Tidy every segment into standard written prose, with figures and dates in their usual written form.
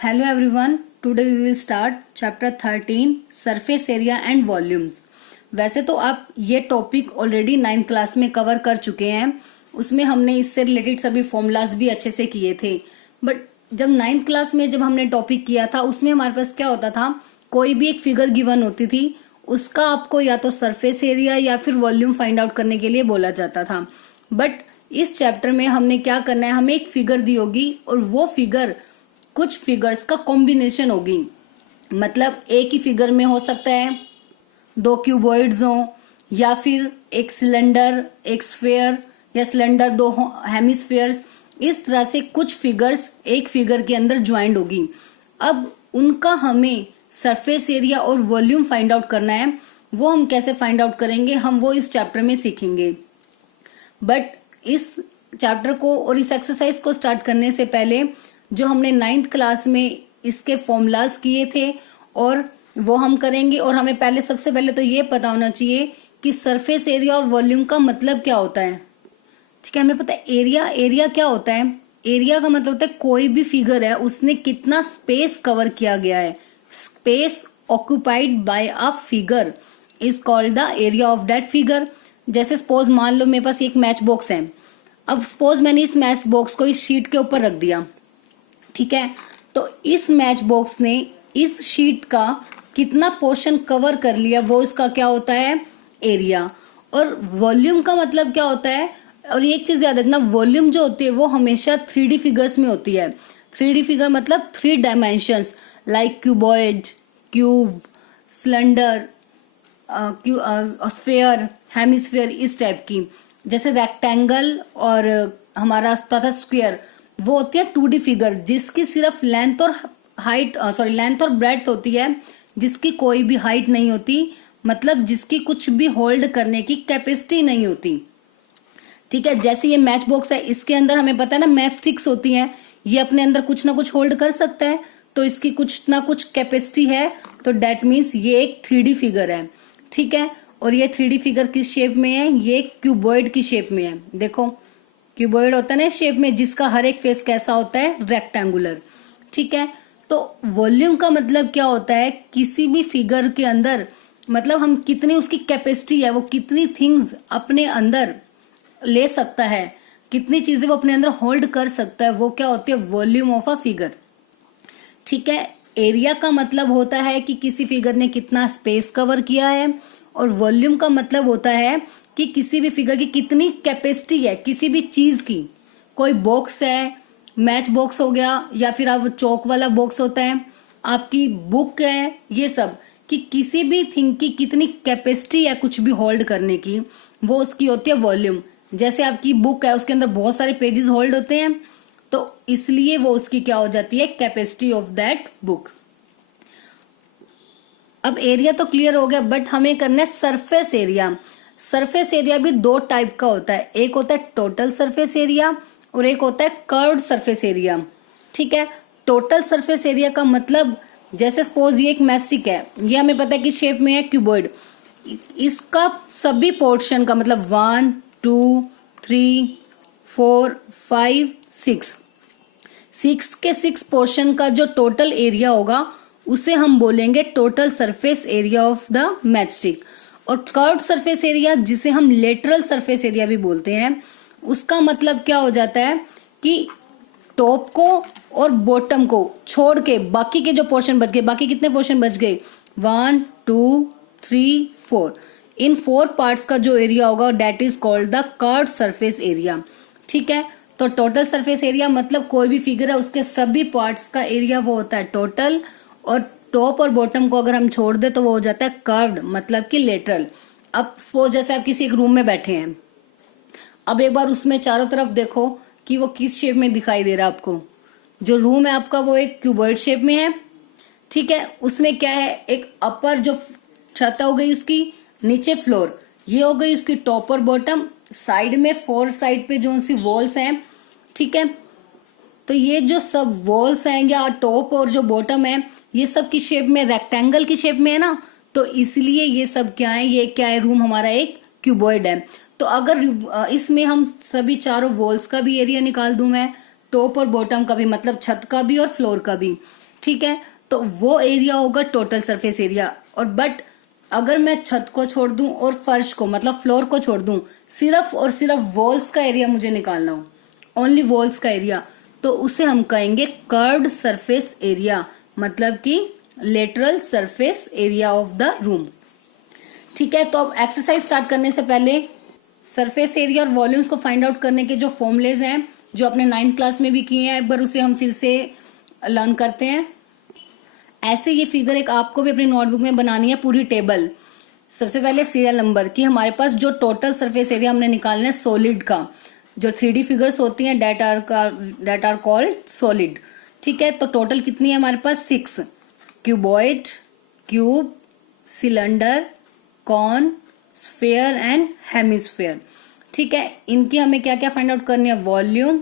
Hello everyone, today we will start chapter 13 surface area and volumes। वैसे तो आप ये टॉपिक ऑलरेडी 9th क्लास में कवर कर चुके हैं, उसमें हमने इससे रिलेटेड सभी फॉर्मूलाज भी अच्छे से किए थे। बट जब 9th क्लास में जब हमने टॉपिक किया था उसमें हमारे पास क्या होता था, कोई भी एक फिगर गिवन होती थी, उसका आपको या तो सरफेस एरिया या फिर वॉल्यूम फाइंड आउट करने के लिए बोला जाता था। बट इस चैप्टर में हमने क्या करना है, हमें एक फिगर दी होगी और वो फिगर कुछ फिगर्स का कॉम्बिनेशन होगी। मतलब एक ही फिगर में हो सकता है दो क्यूबॉइड्स हो, या फिर एक सिलेंडर एक स्फेयर, या सिलेंडर दो हेमिस्फेयर्स। इस तरह से कुछ फिगर्स एक फिगर के अंदर ज्वाइंट होगी। अब उनका हमें सरफेस एरिया और वॉल्यूम फाइंड आउट करना है। वो हम कैसे फाइंड आउट करेंगे, हम वो इस चैप्टर में सीखेंगे। बट इस चैप्टर को और इस एक्सरसाइज को स्टार्ट करने से पहले जो हमने 9th क्लास में इसके फॉर्मूलाज किए थे और वो हम करेंगे। और हमें पहले सबसे पहले तो ये पता होना चाहिए कि सरफेस एरिया और वॉल्यूम का मतलब क्या होता है। ठीक है, हमें पता है एरिया क्या होता है। एरिया का मतलब होता है कोई भी फिगर है उसने कितना स्पेस कवर किया गया है। Space occupied by a figure is called the area of that figure. जैसे सपोज मान लो मेरे पास एक मैच बॉक्स है। अब सपोज मैंने इस मैच बॉक्स को इस शीट के ऊपर रख दिया, ठीक है, तो इस मैच बॉक्स ने इस शीट का कितना पोर्शन कवर कर लिया, वो इसका क्या होता है, एरिया। और वॉल्यूम का मतलब क्या होता है, और एक चीज याद रखना, वॉल्यूम जो होती है वो हमेशा 3D फिगर्स में होती है। 3D फिगर मतलब 3 dimensions, like cuboid, cube, cylinder, sphere, hemisphere, इस टाइप की। जैसे रेक्टेंगल और हमारा था स्क्वायर, वो होती है 2D फिगर जिसकी सिर्फ लेंथ और हाइट लेंथ और ब्रेड्थ होती है, जिसकी कोई भी हाइट नहीं होती, मतलब जिसकी कुछ भी होल्ड करने की कैपेसिटी नहीं होती। ठीक है, जैसे ये मैच बॉक्स है, इसके अंदर हमें पता है ना मैच स्टिक्स होती हैं, ये अपने अंदर कुछ ना कुछ होल्ड कर सकता है, तो इसकी कुछ ना कुछ कैपेसिटी है, तो डेट मीन्स ये एक 3D फिगर है। ठीक है, और ये 3D फिगर किस शेप में है, ये क्यूबॉइड की शेप में है। देखो क्यूबॉइड होता है ना शेप में, जिसका हर एक फेस कैसा होता है, रेक्टेंगुलर। ठीक है, तो वॉल्यूम का मतलब क्या होता है, किसी भी फिगर के अंदर मतलब हम कितनी उसकी कैपेसिटी है, वो कितनी थिंग्स अपने अंदर ले सकता है, कितनी चीजें वो अपने अंदर होल्ड कर सकता है, वो क्या होती है, वॉल्यूम ऑफ अ फिगर। ठीक है, एरिया का मतलब होता है कि किसी फिगर ने कितना स्पेस कवर किया है, और वॉल्यूम का मतलब होता है कि किसी भी फिगर की कितनी कैपेसिटी है, किसी भी चीज की। कोई बॉक्स है, मैच बॉक्स हो गया, या फिर आप चौक वाला बॉक्स होता है, आपकी बुक है, ये सब कि किसी भी थिंग की कितनी कैपेसिटी है कुछ भी होल्ड करने की, वो उसकी होती है वॉल्यूम। जैसे आपकी बुक है, उसके अंदर बहुत सारे पेजेस होल्ड होते हैं, तो इसलिए वो उसकी क्या हो जाती है, कैपेसिटी ऑफ दैट बुक। अब एरिया तो क्लियर हो गया, बट हमें करना है सरफेस एरिया। सरफेस एरिया भी दो टाइप का होता है, एक होता है टोटल सरफेस एरिया और एक होता है कर्व्ड सरफेस एरिया। ठीक है, टोटल सरफेस एरिया का मतलब, जैसे सपोज ये एक मैस्टिक है, ये हमें पता है कि शेप में है क्यूबॉइड, इसका सभी पोर्शन का मतलब 1 2 3 4 5 6 के 6 पोर्शन का जो टोटल एरिया होगा उसे हम बोलेंगे total surface area of the matchstick. और कर्व्ड सरफेस एरिया, जिसे हम लेटरल सरफेस एरिया भी बोलते हैं, उसका मतलब क्या हो जाता है कि टॉप को और बॉटम को छोड़ के बाकी के जो पोर्शन बच गए, बाकी कितने पोर्शन बच गए, 1 2 3 4, इन 4 पार्ट्स का जो एरिया होगा that is called the curved surface area. ठीक है, तो टोटल सरफेस एरिया मतलब कोई भी फिगर है उसके सभी पार्ट्स का एरिया वो होता है टोटल, और टॉप और बॉटम को अगर हम छोड़ दे तो वो हो जाता है कर्व्ड, मतलब कि लेटरल। अब सपोज जैसे आप किसी एक रूम में बैठे हैं, अब एक बार उसमें चारों तरफ देखो कि वो किस शेप में दिखाई दे रहा है आपको। जो रूम है आपका वो एक क्यूबॉइड शेप में है। ठीक है, उसमें क्या है, एक अपर जो छत हो गई उसकी, नीचे फ्लोर, ये हो गई उसकी टॉप और बॉटम, साइड में 4 साइड पे जो सी वॉल्स हैं। ठीक है, तो ये जो सब वॉल्स हैं या टॉप और जो बॉटम है, ये सब की शेप में रेक्टेंगल की शेप में है ना, तो इसलिए ये सब क्या है, ये क्या है, रूम हमारा एक क्यूबॉइड है। तो अगर इसमें हम सभी चारों वॉल्स का भी एरिया निकाल दूं मैं, टॉप और बॉटम का भी, मतलब छत का भी और फ्लोर का भी, ठीक है, तो वो एरिया होगा टोटल सरफेस एरिया। और बट अगर मैं छत को छोड़ दूं और फर्श को मतलब फ्लोर को छोड़ दूं, सिर्फ और सिर्फ वॉल्स का एरिया मुझे निकालना हो, ओनली वॉल्स का एरिया, तो उसे हम कहेंगे कर्व्ड सरफेस एरिया, मतलब कि lateral surface area of the room. ठीक है, तो अब एक्सरसाइज स्टार्ट करने से पहले सरफेस एरिया और वॉल्यूम्स को फाइंड आउट करने के जो फॉर्मूलेज हैं जो अपने 9th क्लास में भी किए हैं, एक बार उसे हम फिर से लर्न करते हैं। ऐसे ये फिगर एक आपको भी अपनी नोटबुक में बनानी है, पूरी टेबल। सबसे पहले सीरियल नंबर की हमारे पास जो टोटल सरफेस एरिया हमने निकालना है सॉलिड का, जो 3D फिगर्स होती हैं डेट आर कॉल्ड सॉलिड। ठीक है, तो टोटल कितनी है हमारे पास 6, cuboid, cube, cylinder, cone, sphere and hemisphere. ठीक है, इनकी हमें क्या क्या फाइंड आउट करनी है, volume,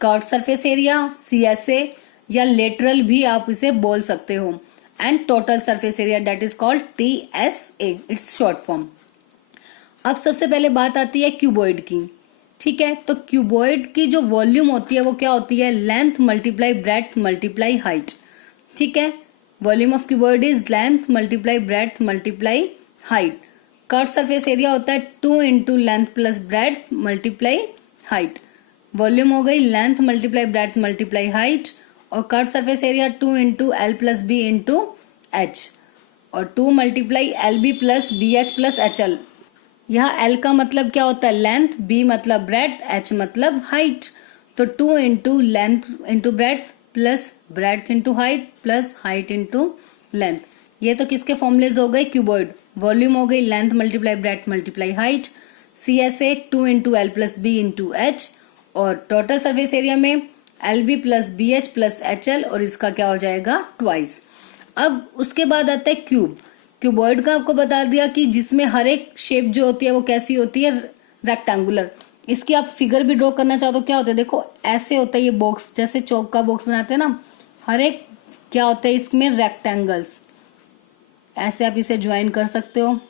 curved surface area, CSA या लेटरल भी आप इसे बोल सकते हो, and total surface area that is called TSA, it's short form. अब सबसे पहले बात आती है क्यूबॉइड की। ठीक है, तो क्यूबॉइड की जो वॉल्यूम होती है वो क्या होती है, length multiply breadth multiply height. ठीक है, volume of cuboid is length multiply breadth multiply height. Curved surface area होता है 2 into length plus breadth multiply height. Volume हो गई length multiply breadth multiply height, और curved surface area 2 into L plus B into H, और 2 multiply LB plus BH plus HL। यहाँ L का मतलब क्या होता है, लेंथ, B मतलब ब्रेड्थ, H मतलब हाइट। तो 2 into length into breadth plus breadth into height plus height into length. ये तो किसके फॉर्मुलेज हो गए, क्यूबॉइड। वॉल्यूम हो गई length multiply breadth multiply height, CSA 2 into L plus B into H, और टोटल सरफेस एरिया में LB plus BH plus HL, और इसका क्या हो जाएगा, ट्वाइस। अब उसके बाद आता है क्यूब। क्यूबॉइड का आपको बता दिया कि जिसमें हर एक शेप जो होती है वो कैसी होती है, रेक्टेंगुलर। इसकी आप फिगर भी ड्रॉ करना चाहो तो क्या होता है, देखो ऐसे होता है ये बॉक्स, जैसे चौक का बॉक्स बनाते हैं ना, हर एक क्या होता है इसमें रेक्टेंगल्स, ऐसे आप इसे ज्वाइन कर सकते हो।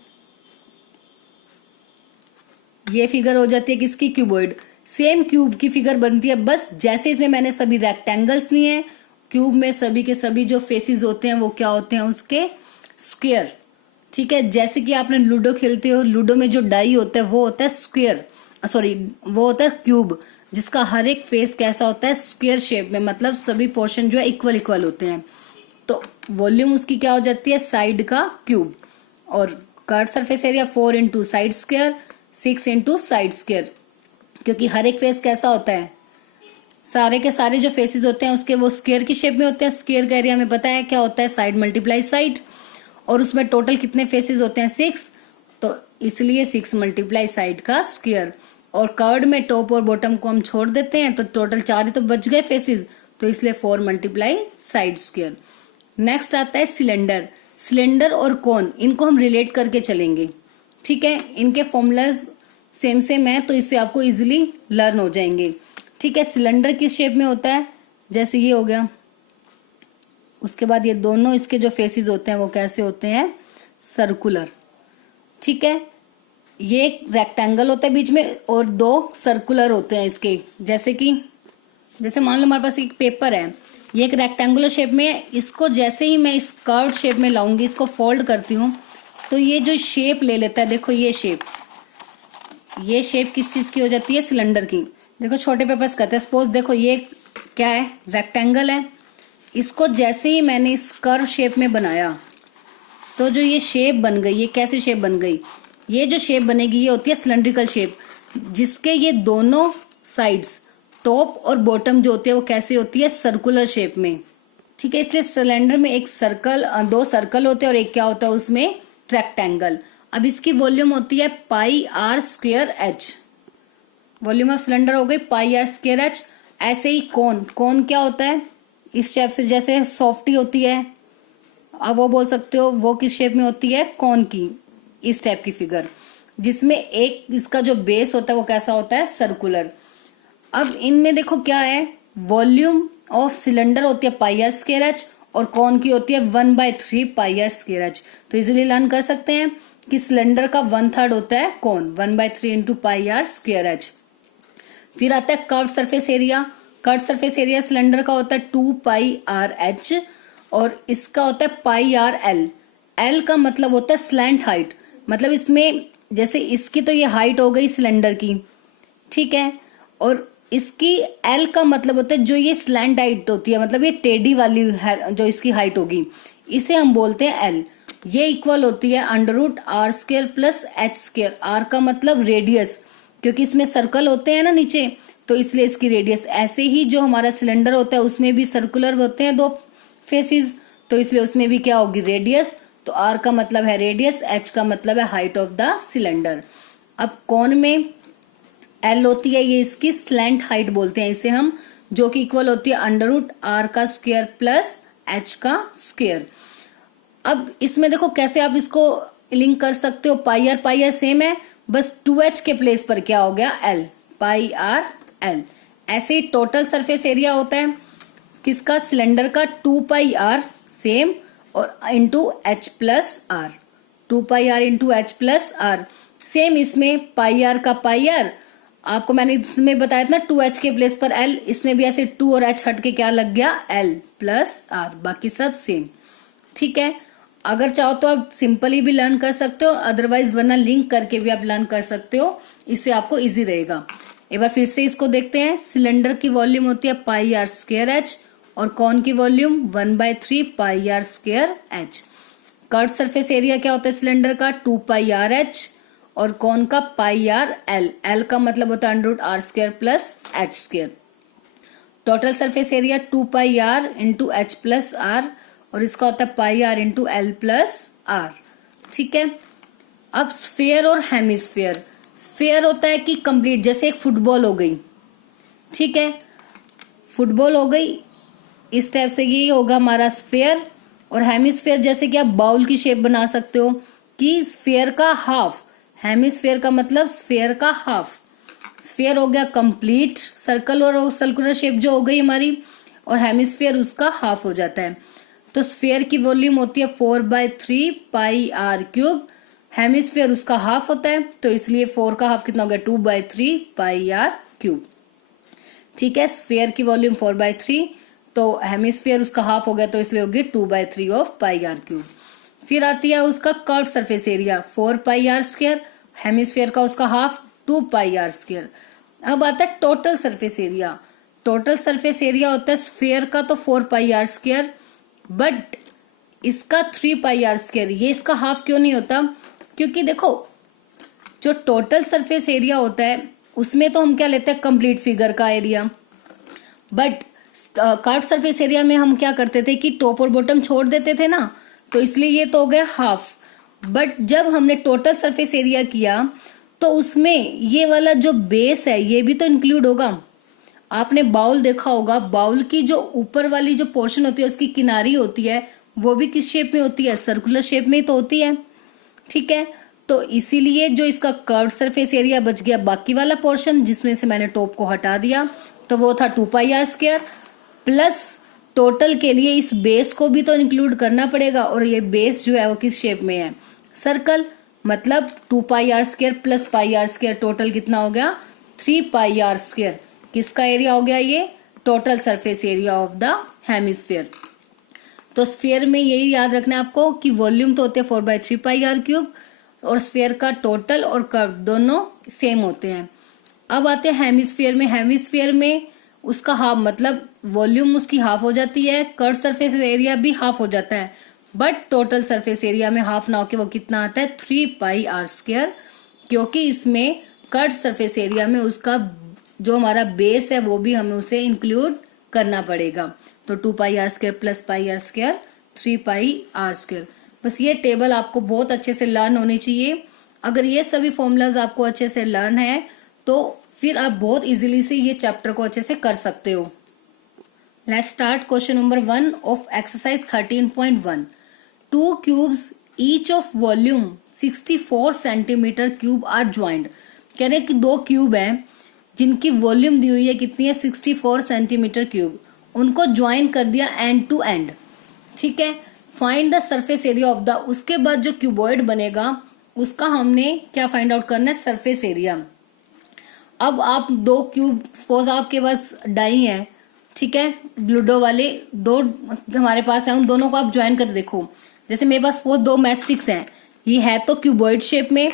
ये फिगर हो जाती है किसकी, क्यूबॉइड। सेम क्यूब की फिगर बनती है, बस जैसे इसमें मैंने सभी रेक्टेंगल्स लिए हैं, क्यूब में सभी के सभी जो फेसेस होते हैं वो क्या होते हैं, उसके स्क्वायर। ठीक है, जैसे कि आपने लूडो खेलते हो, लूडो में जो डाई होता है वो होता है स्क्वायर, सॉरी वो होता है क्यूब, जिसका हर एक फेस कैसा होता है, स्क्वायर शेप में, मतलब सभी पोर्शन जो है इक्वल इक्वल होते हैं। तो वॉल्यूम उसकी क्या हो जाती है, साइड का क्यूब। और curved surface area 4 into side square, 6 into side square, क्योंकि हर एक फेस कैसा होता है, सारे के सारे जो फेसेस होते हैं उसके वो स्क्वायर की शेप में होते हैं। स्क्वायर का एरिया हमें पता है क्या होता है, साइड मल्टीप्लाई साइड, और उसमें टोटल कितने फेसेस होते हैं, 6, तो इसलिए 6 मल्टीप्लाई साइड का स्क्वायर। और कर्व्ड में टॉप और बॉटम को हम छोड़ देते हैं, तो टोटल 4 ही तो बच गए फेसेस, तो इसलिए 4 मल्टीप्लाई साइड स्क्वायर। नेक्स्ट आता है सिलेंडर। सिलेंडर और कोन, इनको हम रिलेट करके चलेंगे। ठीक है, इनके फॉर्मूलाज सेम सेम है, तो इससे आपको इजीली लर्न हो जाएंगे। ठीक है, सिलेंडर किस शेप में होता है, जैसे ये हो गया, उसके बाद ये दोनों इसके जो फेसेस होते हैं वो कैसे होते हैं, सर्कुलर। ठीक है, ये एक रेक्टेंगल होता है बीच में और 2 सर्कुलर होते हैं इसके, जैसे मान लो हमारे पास एक पेपर है, ये एक रेक्टेंगुलर शेप में है, इसको जैसे ही मैं इस कर्व शेप में लाऊंगी, इसको फोल्ड करती हूँ, तो ये जो शेप ले लेता है, देखो ये शेप किस चीज की हो जाती है, सिलेंडर की। देखो छोटे पेपर्स कहते हैं, सपोज देखो ये क्या है, रेक्टेंगल है, इसको जैसे ही मैंने इस कर्व शेप में बनाया, तो जो ये शेप बन गई, ये कैसी शेप बन गई, ये जो शेप बनेगी ये होती है सिलेंड्रिकल शेप, जिसके ये दोनों साइड्स टॉप और बॉटम जो होती है वो कैसे होती है, सर्कुलर शेप में। ठीक है, इसलिए सिलेंडर में एक सर्कल, 2 सर्कल होते हैं और एक क्या होता है उसमें, रेक्टेंगल। अब इसकी वॉल्यूम होती है pi R square H, volume of cylinder हो गई पाई आर स्क्वायर एच। ऐसे ही कोन क्या होता है, इस शेप से, जैसे सॉफ्टी होती है, अब वो बोल सकते हो वो किस शेप में होती है, कोन की, इस टाइप की फिगर, जिसमें एक इसका जो बेस होता है वो कैसा होता है, सर्कुलर। अब इनमें देखो क्या है, वॉल्यूम ऑफ सिलेंडर होती है पाई आर स्क्वायर एच, और कौन की होती है 1/3 पाई आर स्क्वायर एच। तो इजीली लर्न कर सकते हैं कि सिलेंडर का 1/3 होता है कौन, 1/3 into pi R square H. फिर आता है curved surface area. Curved surface area cylinder का होता है 2 पाई आर एच, और इसका होता है पाई आर एल। एल का मतलब होता है स्लैंट हाइट, मतलब इसमें जैसे इसकी तो ये हाइट हो गई सिलेंडर की, ठीक है, और इसकी एल का मतलब होता है जो ये स्लैंट हाइट होती है, मतलब ये टेढ़ी वाली है जो इसकी हाइट होगी, इसे हम बोलते हैं एल। ये इक्वल होती है under root R square plus H square. R का मतलब रेडियस, क्योंकि इसमें सर्कल होते हैं ना नीचे, तो इसलिए इसकी रेडियस। ऐसे ही जो हमारा सिलेंडर होता है उसमें भी सर्कुलर होते हैं दो फेसिस, तो इसलिए उसमें भी क्या होगी, रेडियस। तो आर का मतलब है रेडियस, एच का मतलब है हाइट ऑफ द सिलेंडर। अब कौन में एल होती है, ये इसकी स्लैंट हाइट बोलते हैं इसे हम, जो कि इक्वल होती है अंडर रूट आर का स्क्वायर प्लस एच का स्क्वायर। अब इसमें देखो कैसे आप इसको लिंक कर सकते हो, पाई आर सेम है, बस 2h के प्लेस पर क्या हो गया, एल, पाई आर एल। ऐसे ही टोटल सरफेस एरिया होता है किसका, सिलेंडर का, 2 पाई आर सेम और into H plus R, 2 pi R into H plus R same. इसमें पाई आर का पाई आर, आपको मैंने इसमें बताया था ना 2h के प्लेस पर l, इसमें भी ऐसे 2 और h हट के क्या लग गया, l प्लस आर, बाकी सब सेम, ठीक है। अगर चाहो तो आप सिंपली भी लर्न कर सकते हो, अदरवाइज वरना लिंक करके भी आप लर्न कर सकते हो, इससे आपको इजी रहेगा। एक बार फिर से इसको देखते हैं। सिलेंडर की वॉल्यूम होती है पाई आर स्क्वायर एच और कॉन की volume 1/3 pi R square H. Curve surface area क्या होता है सिलेंडर का, 2 पाई आर एच और कौन का पाई आर एल। एल का मतलब होता है under root R square plus H square. Total surface area 2 pi R into H plus R और इसका होता है pi R into L plus R, ठीक है। अब स्फेयर और हेमिस्फेयर। स्फेयर होता है कि कंप्लीट, जैसे एक फुटबॉल हो गई, ठीक है, फुटबॉल हो गई इस टाइप से, ये होगा हमारा स्फेयर। और हेमिस्फेयर जैसे कि आप बाउल की शेप बना सकते हो कि स्फेयर का हाफ, हेमिस्फेयर का मतलब स्फेयर का हाफ। स्फेयर हो गया कंप्लीट सर्कल और सर्कुलर शेप जो हो गई हमारी, और हेमिस्फेयर उसका हाफ हो जाता है। तो स्फेयर की वॉल्यूम होती है 4/3 पाई आर क्यूब, हेमिस्फेयर उसका हाफ होता है, तो इसलिए 4 का हाफ कितना हो गया, 2/3 पाई आर क्यूब, ठीक है। स्फेयर की वॉल्यूम 4/3, तो हेमिस्फेयर उसका हाफ हो गया, तो इसलिए होगी 2/3 ऑफ पाई आर क्यूब। फिर आती है उसका curve surface area 4 pi R square, hemisphere का उसका हाफ 2 पाई आर स्क्वायर। अब आता है total surface area. Total surface area होता है स्फेयर का तो 4 पाई आर स्क्वायर, बट इसका 3 पाई आर स्क्वायर। ये इसका हाफ क्यों नहीं होता, क्योंकि देखो जो टोटल सरफेस एरिया होता है उसमें तो हम क्या लेते हैं, कंप्लीट फिगर का area, but curve surface area में हम क्या करते थे कि टॉप और बॉटम छोड़ देते थे ना, तो इसलिए ये तो हो गया हाफ। बट जब हमने टोटल सरफेस एरिया किया तो उसमें ये वाला जो बेस है ये भी तो इंक्लूड होगा। आपने बाउल देखा होगा, बाउल की जो ऊपर वाली जो पोर्शन होती है उसकी किनारी होती है, वो भी किस शेप में होती है, सर्कुलर शेप में ही तो होती है, ठीक है। तो इसीलिए जो इसका कर्व सरफेस एरिया बच गया, बाकी वाला पोर्शन जिसमें से मैंने टॉप को हटा दिया, तो वो था 2 pi R square plus total के लिए इस बेस को भी तो इंक्लूड करना पड़ेगा, और ये बेस जो है वो किस शेप में है, सर्कल, मतलब 2 pi R square plus pi R square, total कितना हो गया 3 पाई आर स्क्वायर। किसका एरिया हो गया ये, total surface area of the hemisphere. तो स्फेयर में यही याद रखना है आपको कि वॉल्यूम तो होते हैं 4/3 पाई आर क्यूब, और स्फेयर का टोटल और कर्व दोनों सेम होते हैं। अब आते हैं हेमिस्फेयर में। हेमिस्फेयर में उसका हाफ, मतलब वॉल्यूम उसकी हाफ हो जाती है, कर्व सरफेस एरिया भी हाफ हो जाता है, बट टोटल सरफेस एरिया में हाफ ना होके वो कितना आता है 3 पाई आर स्क्वायर, क्योंकि इसमें कर्व सरफेस एरिया में उसका जो हमारा बेस है वो भी हमें उसे इंक्लूड करना पड़ेगा। तो 2 pi R square plus pi R square 3 pi R square. बस ये टेबल आपको बहुत अच्छे से लर्न होनी चाहिए। अगर ये सभी फॉर्मूलाज आपको अच्छे से लर्न है तो फिर आप बहुत इजीली से ये चैप्टर को अच्छे से कर सकते हो। Let's start question number 1 of exercise 13.1। 2 cubes each of volume 64 centimetre cube are joint. कह रहे हैं कि 2 क्यूब हैं जिनकी वॉल्यूम दी हुई है कितनी है 64 सेंटीमीटर क्यूब, उनको ज्वाइन कर दिया एंड टू एंड, ठीक है। Find the surface area of the, उसके बाद जो क्यूबॉइड बनेगा उसका हमने क्या फाइंड आउट करना है, सरफेस एरिया। अब आप 2 क्यूब, सपोज आपके पास डाई है, ठीक है, लूडो वाले दो हमारे पास है, उन दोनों को आप ज्वाइन कर देखो। जैसे मेरे पास वो दो मैस्टिक्स हैं, ये है तो क्यूबॉइड शेप में,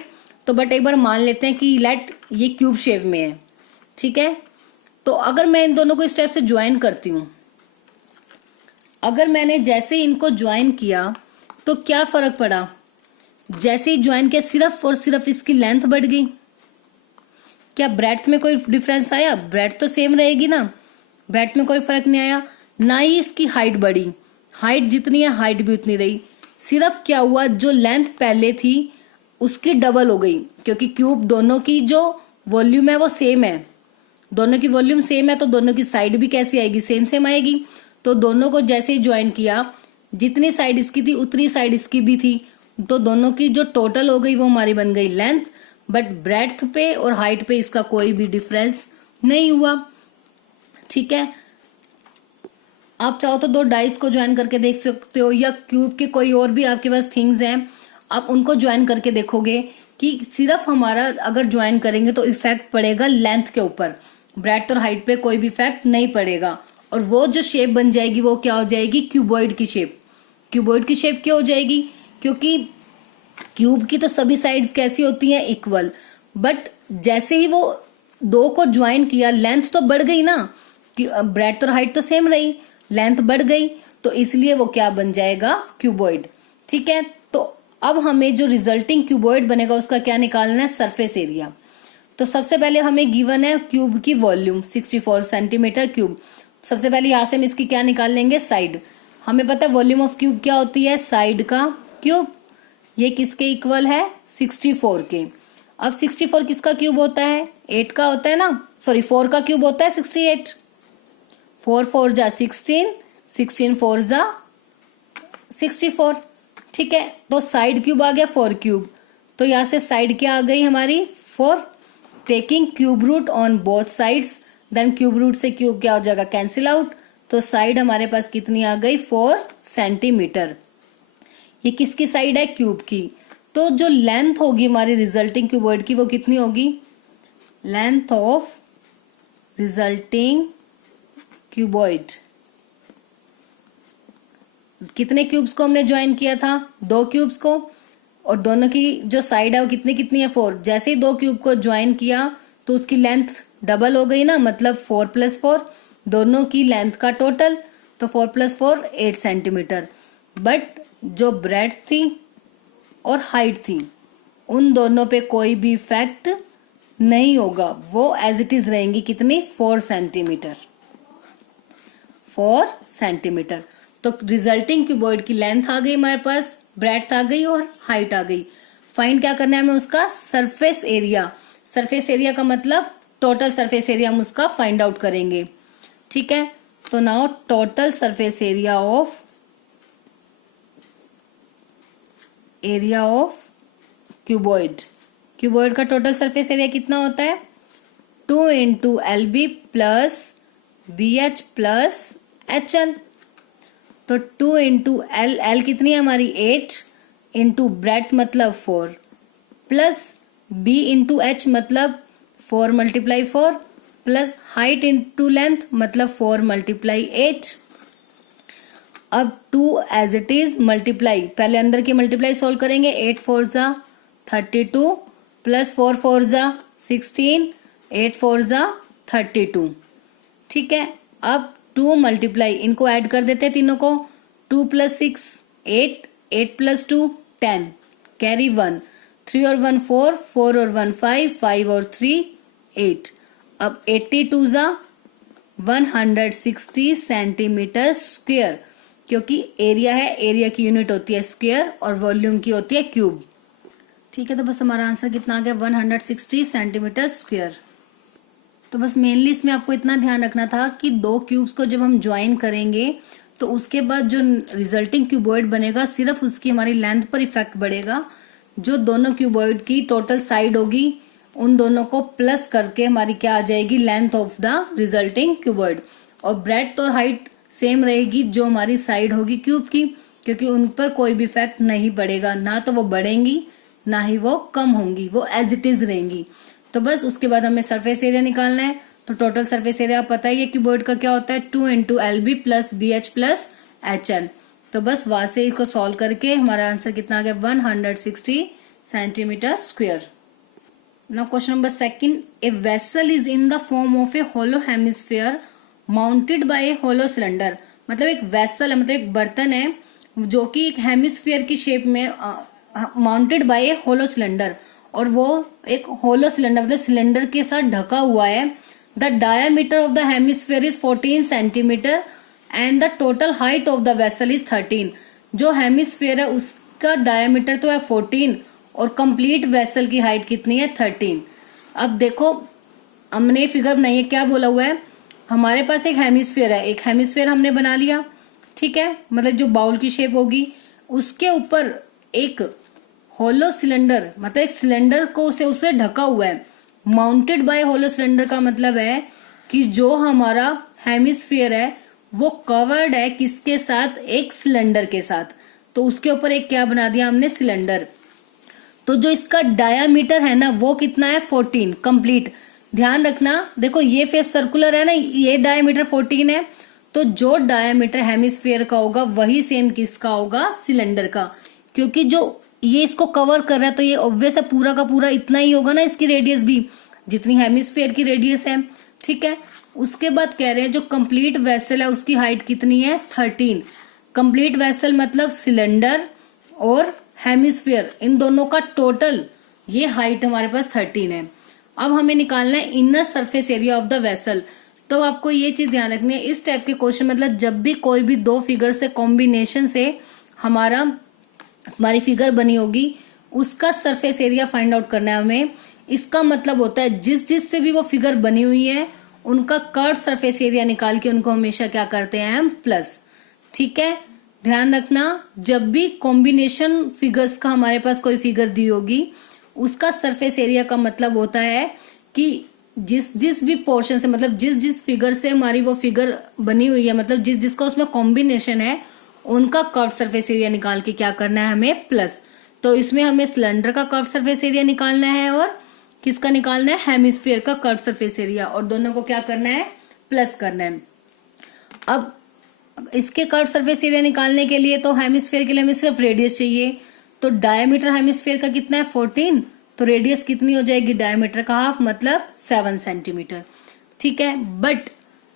तो बट एक बार मान लेते हैं कि लेट ये क्यूब शेप में है। ठीक है, तो अगर मैं इन दोनों को इस टाइप से ज्वाइन करती हूं, अगर मैंने जैसे इनको ज्वाइन किया तो क्या फर्क पड़ा, जैसे ही ज्वाइन किया सिर्फ और सिर्फ इसकी लेंथ बढ़ गई। क्या ब्रेड्थ में कोई डिफरेंस आया? ब्रेड्थ तो सेम रहेगी ना, ब्रेड्थ में कोई फर्क नहीं आया। ना ही इसकी हाइट बढ़ी, हाइट जितनी है हाइट भी उतनी रही। सिर्फ क्या हुआ, जो लेंथ पहले थी उसकी डबल हो गई, क्योंकि क्यूब दोनों की जो वॉल्यूम है वो सेम है, दोनों की वॉल्यूम सेम है, तो दोनों की साइड भी कैसी आएगी, सेम सेम आएगी। तो दोनों को जैसे ही ज्वाइन किया, जितनी साइड इसकी थी उतनी साइड इसकी भी थी, तो दोनों की जो टोटल हो गई वो हमारी बन गई लेंथ। बट ब्रेड्थ पे और हाइट पे इसका कोई भी डिफरेंस नहीं हुआ। ठीक है, आप चाहो तो दो डाइस को ज्वाइन करके देख सकते हो, या क्यूब के कोई और भी आपके पास थिंग्स हैं, आप उनको ज्वाइन करके देखोगे कि सिर्फ हमारा अगर ज्वाइन करेंगे तो इफेक्ट पड़ेगा लेंथ के ऊपर, ब्रेड्थ और हाइट पे कोई भी इफेक्ट नहीं पड़ेगा। और वो जो शेप बन जाएगी वो क्या हो जाएगी, क्यूबॉइड की शेप। क्यूबॉइड की शेप क्या हो जाएगी, क्योंकि क्यूब की तो सभी साइड्स कैसी होती हैं, इक्वल, बट जैसे ही वो दो को ज्वाइन किया लेंथ तो बढ़ गई ना, ब्रेड्थ और हाइट तो सेम रही, लेंथ बढ़ गई, तो इसलिए वो क्या बन जाएगा, क्यूबॉइड। ठीक है, तो अब हमें जो रिजल्टिंग क्यूबॉइड बनेगा उसका क्या निकालना है, सरफेस एरिया। तो सबसे पहले हमें गिवन है क्यूब की वॉल्यूम 64 सेंटीमीटर क्यूब। सबसे पहले यहां से हम इसकी क्या निकाल लेंगे, साइड। हमें पता है वॉल्यूम ऑफ क्यूब क्या होती है, साइड का क्यूब। ये किसके इक्वल है, 64 के। अब 64 किसका क्यूब होता है, 8 का होता है ना, सॉरी 4 का क्यूब होता है 68। 4 4 जा 16, 16 4 जा 64। ठीक है, तो साइड क्यूब आ गया 4 क्यूब, तो यहां से साइड क्या आ गई हमारी 4। Taking cube root on both sides, then cube root से क्यूब क्या हो जाएगा, कैंसिल आउट। तो साइड हमारे पास कितनी आ गई, 4 सेंटीमीटर। ये किसकी साइड है, क्यूब की। तो जो लेंथ होगी हमारी रिजल्टिंग क्यूबॉइड की वो कितनी होगी, लेंथ ऑफ रिजल्टिंग क्यूबॉइड। कितने क्यूब्स को हमने ज्वाइन किया था, 2 क्यूब्स को, और दोनों की जो साइड है वो कितनी कितनी है, 4। जैसे ही 2 क्यूब को ज्वाइन किया तो उसकी लेंथ डबल हो गई ना, मतलब 4 + 4, दोनों की लेंथ का टोटल, तो 4 + 4 8 सेंटीमीटर। बट जो ब्रेड्थ थी और हाइट थी उन दोनों पे कोई भी इफेक्ट नहीं होगा, वो एज इट इज रहेंगी कितनी, 4 सेंटीमीटर। 4 सेंटीमीटर। तो रिजल्टिंग क्यूबॉइड की लेंथ आ गई हमारे पास, ब्रेड्थ आ गई और हाइट आ गई। फाइंड क्या करना है हमें, उसका सरफेस एरिया। सरफेस एरिया का मतलब टोटल सरफेस एरिया, हम उसका फाइंड आउट करेंगे। ठीक है, तो now total surface area of cuboid. Cuboid का टोटल सरफेस एरिया कितना होता है, 2 × LB + BH + HL। तो 2 × L कितनी है हमारी, 8, इंटू ब्रेड्थ मतलब 4, प्लस B × H मतलब 4 × 4, प्लस हाइट इंटू लेंथ मतलब 4 × 8। अब 2 एज इट इज मल्टीप्लाई, पहले अंदर की मल्टीप्लाई सोल्व करेंगे, 8 4 जा 32, प्लस 4 4 जा 16, 8 4 जा 32। ठीक है, अब 2 मल्टीप्लाई, इनको ऐड कर देते हैं तीनों को, 2 + 6 8, 8 + 2 10, कैरी 1, 3 और 1 4, 4 और 1 5, 5 और 3 8। अब 82 जा 160 सेंटीमीटर स्क्वायर, क्योंकि एरिया है, एरिया की यूनिट होती है स्क्वायर और वॉल्यूम की होती है क्यूब। ठीक है, तो बस हमारा आंसर कितना आ गया, 160 सेंटीमीटर स्क्वायर। तो बस मेनली इसमें आपको इतना ध्यान रखना था कि 2 क्यूब्स को जब हम ज्वाइन करेंगे तो उसके बाद जो रिजल्टिंग क्यूबॉइड बनेगा सिर्फ उसकी हमारी लेंथ पर इफेक्ट पड़ेगा। जो दोनों क्यूबॉइड की टोटल साइड होगी उन दोनों को प्लस करके हमारी क्या आ जाएगी, length of the resulting cuboid. और ब्रेड्थ और हाइट सेम रहेगी जो हमारी साइड होगी क्यूब की, क्योंकि उन पर कोई भी इफेक्ट नहीं पड़ेगा, ना तो वो बढ़ेंगी ना ही वो कम होंगी, वो एज इट इज रहेंगी। तो बस उसके बाद हमें सरफेस एरिया निकालना है। तो टोटल सरफेस एरिया पता ही है क्यूबॉइड का क्या होता है, 2 into L B plus B H plus H L. तो बस वहां से इसको सॉल्व करके हमारा आंसर कितना आ गया, 160 centimetre square. Now question number second, a vessel is in the form of a hollow hemisphere mounted by a hollow cylinder. मतलब एक वेसल है, मतलब एक बर्तन है जो कि एक हेमिस्फीयर की शेप में mounted by a hollow cylinder, और वो एक होलो सिलेंडर मतलब सिलेंडर के साथ ढका हुआ है। The diameter of the hemisphere is 14 centimetre and the total height of the vessel is 13। जो हेमिस्फीयर है उसका डायमीटर तो है 14 और कंप्लीट वेसल की हाइट कितनी है, 13। अब देखो हमने फिगर बनाई है, क्या बोला हुआ है, हमारे पास एक हेमिस्फीयर है, एक हेमिस्फीयर हमने बना लिया, ठीक है, मतलब जो बाउल की शेप होगी, उसके ऊपर एक होलो सिलेंडर मतलब एक सिलेंडर को उसे ढका हुआ है। माउंटेड बाय होलो सिलेंडर का मतलब है कि जो हमारा हेमिस्फीयर है वो कवर्ड है किसके साथ, एक सिलेंडर के साथ। तो उसके ऊपर एक क्या बना दिया हमने, सिलेंडर। तो जो इसका डायामीटर है ना वो कितना है, 14 कंप्लीट। ध्यान रखना, देखो ये फेस सर्कुलर है ना, ये डायामीटर 14 है, तो जो डायामीटर हेमिस्फीयर का होगा वही सेम किसका होगा, सिलेंडर का। क्योंकि जो ये इसको कवर कर रहा है तो ये ऑब्वियस है पूरा का पूरा इतना ही होगा ना, इसकी रेडियस भी जितनी हेमिस्फीयर की रेडियस है, ठीक है। उसके बाद कह रहे हैं जो कंप्लीट वेसल है उसकी हाइट कितनी है, 13। कंप्लीट वेसल मतलब सिलेंडर और हेमिस्फीयर, इन दोनों का टोटल ये हाइट हमारे पास 13 है। अब हमें निकालना है inner surface area of the vessel. तो आपको ये चीज ध्यान रखनी है, इस टाइप के क्वेश्चन मतलब जब भी कोई भी दो फिगर से कॉम्बिनेशन से हमारी फिगर बनी होगी उसका सरफेस एरिया फाइंड आउट करना है हमें। इसका मतलब होता है जिस जिस से भी वो फिगर बनी हुई है उनका कर्व सरफेस एरिया निकाल के उनको हमेशा क्या करते हैं हम, प्लस। ठीक है, ध्यान रखना, जब भी कॉम्बिनेशन फिगर्स का हमारे पास कोई फिगर दी होगी उसका सरफेस एरिया का मतलब होता है कि जिस जिस भी पोर्शन से मतलब जिस जिस फिगर से हमारी वो फिगर बनी हुई है मतलब जिस जिसका उसमें कॉम्बिनेशन है उनका कर्व सरफेस एरिया निकाल के क्या करना है हमें, प्लस। तो इसमें हमें सिलेंडर का कर्व सरफेस एरिया निकालना है और किसका निकालना है, हेमिस्फीयर का कर्व सरफेस एरिया, और दोनों को क्या करना है, प्लस करना है। अब इसके कर्व सरफेस एरिया निकालने के लिए तो हेमिस्फीयर के लिए हमें सिर्फ रेडियस चाहिए। तो डायमीटर हेमिस्फीयर का कितना है, 14, तो रेडियस कितनी हो जाएगी, डायमीटर का हाफ मतलब 7 सेंटीमीटर। ठीक है, बट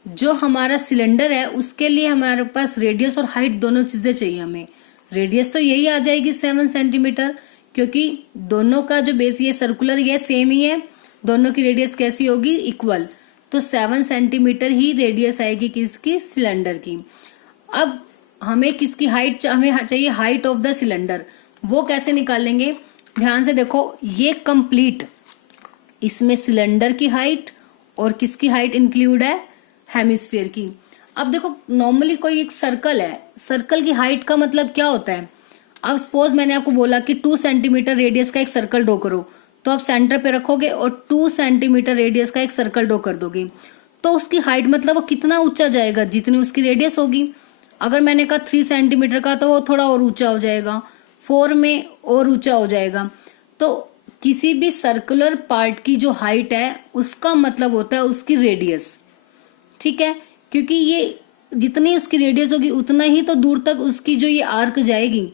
जो हमारा सिलेंडर है उसके लिए हमारे पास रेडियस और हाइट दोनों चीजें चाहिए हमें। रेडियस तो यही आ जाएगी 7 सेंटीमीटर, क्योंकि दोनों का जो बेस ये सर्कुलर ये सेम ही है, दोनों की रेडियस कैसी होगी, इक्वल। तो 7 सेंटीमीटर ही रेडियस आएगी किसकी, सिलेंडर की। अब हमें किसकी हाइट, हमें चाहिए हाइट ऑफ द सिलेंडर। वो कैसे निकालेंगे, ध्यान से देखो, ये कंप्लीट इसमें सिलेंडर की हाइट और किसकी हाइट इंक्लूड है, हेमिस्फीयर की। अब देखो नॉर्मली कोई एक सर्कल है, सर्कल की हाइट का मतलब क्या होता है। अब सपोज मैंने आपको बोला कि 2 सेंटीमीटर रेडियस का एक सर्कल ड्रॉ करो, तो आप सेंटर पे रखोगे और 2 सेंटीमीटर रेडियस का एक सर्कल ड्रॉ कर दोगे, तो उसकी हाइट मतलब वो कितना ऊंचा जाएगा, जितनी उसकी रेडियस होगी। अगर मैंने कहा 3 सेंटीमीटर का तो वो थोड़ा और ऊंचा हो जाएगा, 4 में और ऊंचा हो जाएगा। तो किसी भी सर्कुलर पार्ट की जो हाइट है उसका मतलब होता है उसकी रेडियस। ठीक है, क्योंकि ये जितनी उसकी रेडियस होगी उतना ही तो दूर तक उसकी जो ये आर्क जाएगी।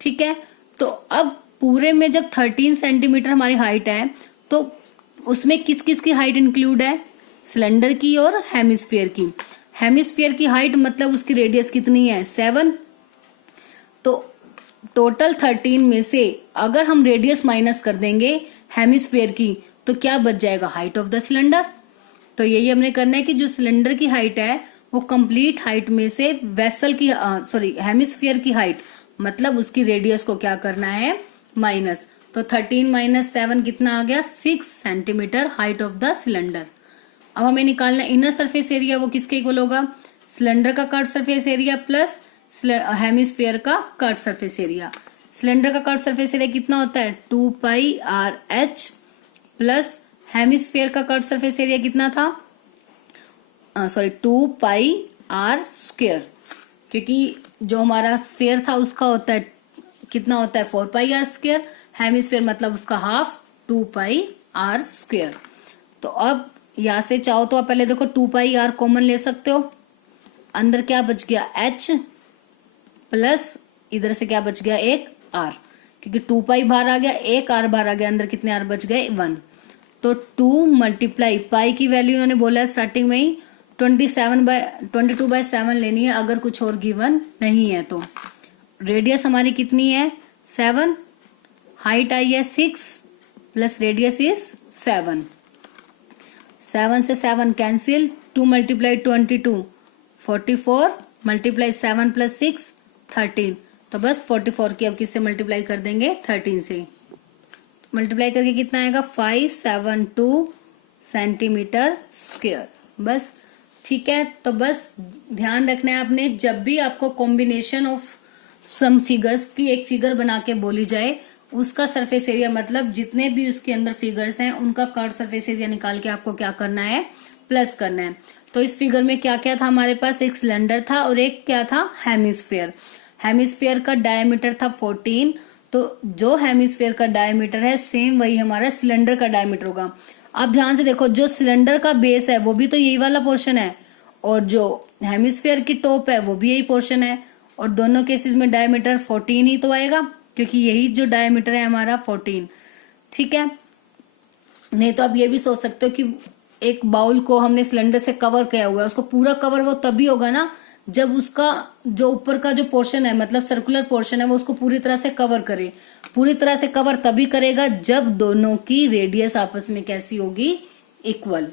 ठीक है, तो अब पूरे में जब 13 सेंटीमीटर हमारी हाइट है तो उसमें किस किस की हाइट इंक्लूड है, सिलेंडर की और हेमिस्फीयर की। हेमिस्फीयर की हाइट मतलब उसकी रेडियस कितनी है, 7। तो टोटल 13 में से अगर हम रेडियस माइनस कर देंगे हेमिस्फीयर की तो क्या बच जाएगा, हाइट ऑफ द सिलेंडर। तो यही हमने करना है कि जो सिलेंडर की हाइट है वो कंप्लीट हाइट में से वेसल की हेमिस्फीयर की हाइट मतलब उसकी रेडियस को क्या करना है, माइनस। तो 13 माइनस 7 कितना आ गया, 6 centimetre height of the cylinder. अब हमें निकालना इनर सरफेस एरिया, वो किसके इक्वल होगा, सिलेंडर का curve surface area plus hemisphere का कर्व सरफेस एरिया। सिलेंडर का कर्व सरफेस एरिया कितना होता है, 2 pi R H, plus hemisphere का कर्व सरफेस एरिया कितना था, 2 पाई आर स्क्वायर, क्योंकि जो हमारा स्फीयर था उसका होता है कितना होता है, 4 पाई आर स्क्वायर, हेमिस्फीयर मतलब उसका हाफ, 2 पाई आर स्क्वायर। तो अब यहाँ से चाहो तो आप पहले देखो 2πr कॉमन ले सकते हो, अंदर क्या बच गया h प्लस इधर से क्या बच गया एक r, क्योंकि 2π बाहर आ गया, एक r बाहर आ गया, अंदर कितने r बच गए 1। तो 2 मल्टीप्लाई पाई की वैल्यू उन्होंने बोला है स्टार्टिंग में ही 22/7 लेनी है अगर कुछ और गिवन नहीं है तो। रेडियस हमारी कितनी है 7, हाइट आई है 6 प्लस रेडियस इज 7। 7 से 7 कैंसिल, 2 मल्टीप्लाई 22 44 मल्टीप्लाई 7 प्लस 6 13। तो बस 44 की अब किससे मल्टीप्लाई कर देंगे 13 से। मल्टीप्लाई करके कितना आएगा 572 सेंटीमीटर स्क्वायर। बस ठीक है। तो बस ध्यान रखना है आपने, जब भी आपको कॉम्बिनेशन ऑफ सम फिगर्स की एक फिगर बना के बोली जाए, उसका सरफेस एरिया मतलब जितने भी उसके अंदर फिगर्स हैं उनका कर्व सरफेस एरिया निकाल के आपको क्या करना है प्लस करना है। तो इस फिगर में क्या क्या था हमारे पास, एक सिलेंडर था और एक क्या था हेमिस्फेयर। हेमिस्फेयर का डायमीटर था 14, तो जो हेमिस्फेयर का डायमीटर है सेम वही हमारा सिलेंडर का डायमीटर होगा। आप ध्यान से देखो, जो सिलेंडर का बेस है वो भी तो यही वाला पोर्शन है और जो हेमिस्फेयर की टॉप है वो भी यही पोर्शन है, और दोनों केसेस में डायमीटर 14 ही तो आएगा, क्योंकि यही जो डायमीटर है हमारा 14। ठीक है। नहीं तो आप ये भी सोच सकते हो कि एक बाउल को हमने सिलेंडर से कवर किया हुआ है, उसको पूरा कवर वो तभी होगा ना जब उसका जो ऊपर का जो पोर्शन है मतलब सर्कुलर पोर्शन है वो उसको पूरी तरह से कवर करे। पूरी तरह से कवर तभी करेगा जब दोनों की रेडियस आपस में कैसी होगी इक्वल।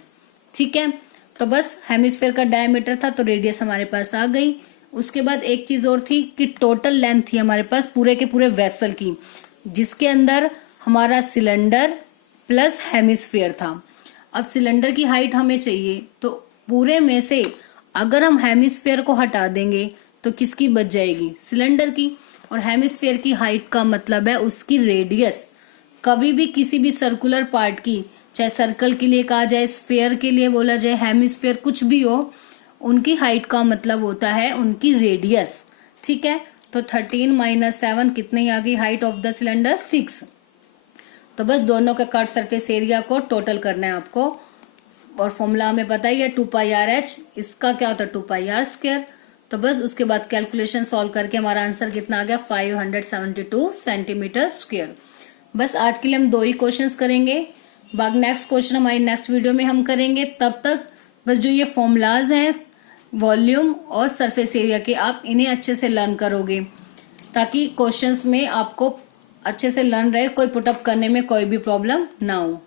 ठीक है। तो बस हेमिस्फेयर का डायमीटर था तो रेडियस हमारे पास आ गई। उसके बाद एक चीज और थी कि टोटल लेंथ थी हमारे पास पूरे के पूरे वेसल की, जिसके अंदर हमारा सिलेंडर प्लस हेमिस्फेयर था। अब सिलेंडर की हाइट हमें चाहिए, तो पूरे में से अगर हम हेमिस्फेयर को हटा देंगे तो किसकी बच जाएगी सिलेंडर की, और हेमिस्फेयर की हाइट का मतलब है उसकी रेडियस। कभी भी किसी भी सर्कुलर पार्ट की, चाहे सर्कल के लिए कहा जाए, स्फेयर के लिए बोला जाए, हेमिस्फेयर कुछ भी हो, उनकी हाइट का मतलब होता है उनकी रेडियस। ठीक है। तो 13 - 7 कितनी आ गई हाइट ऑफ द सिलेंडर 6। तो बस दोनों का कट सरफेस एरिया को टोटल करना है आपको, और फॉर्मूला हमें पता ही है 2πrh, इसका क्या होता है 2πr²। तो बस उसके बाद कैलकुलेशन सॉल्व करके हमारा आंसर कितना आ गया 572 सेंटीमीटर स्क्वायर। बस आज के लिए हम 2 ही क्वेश्चंस करेंगे, बाकी नेक्स्ट क्वेश्चन हमारी नेक्स्ट वीडियो में हम करेंगे। तब तक बस जो ये फॉर्मूलाज हैं वॉल्यूम और सरफेस एरिया के, आप इन्हें अच्छे से लर्न करोगे ताकि क्वेश्चंस में आपको अच्छे से लर्न रहे, कोई पुटअप करने में कोई भी प्रॉब्लम ना हो।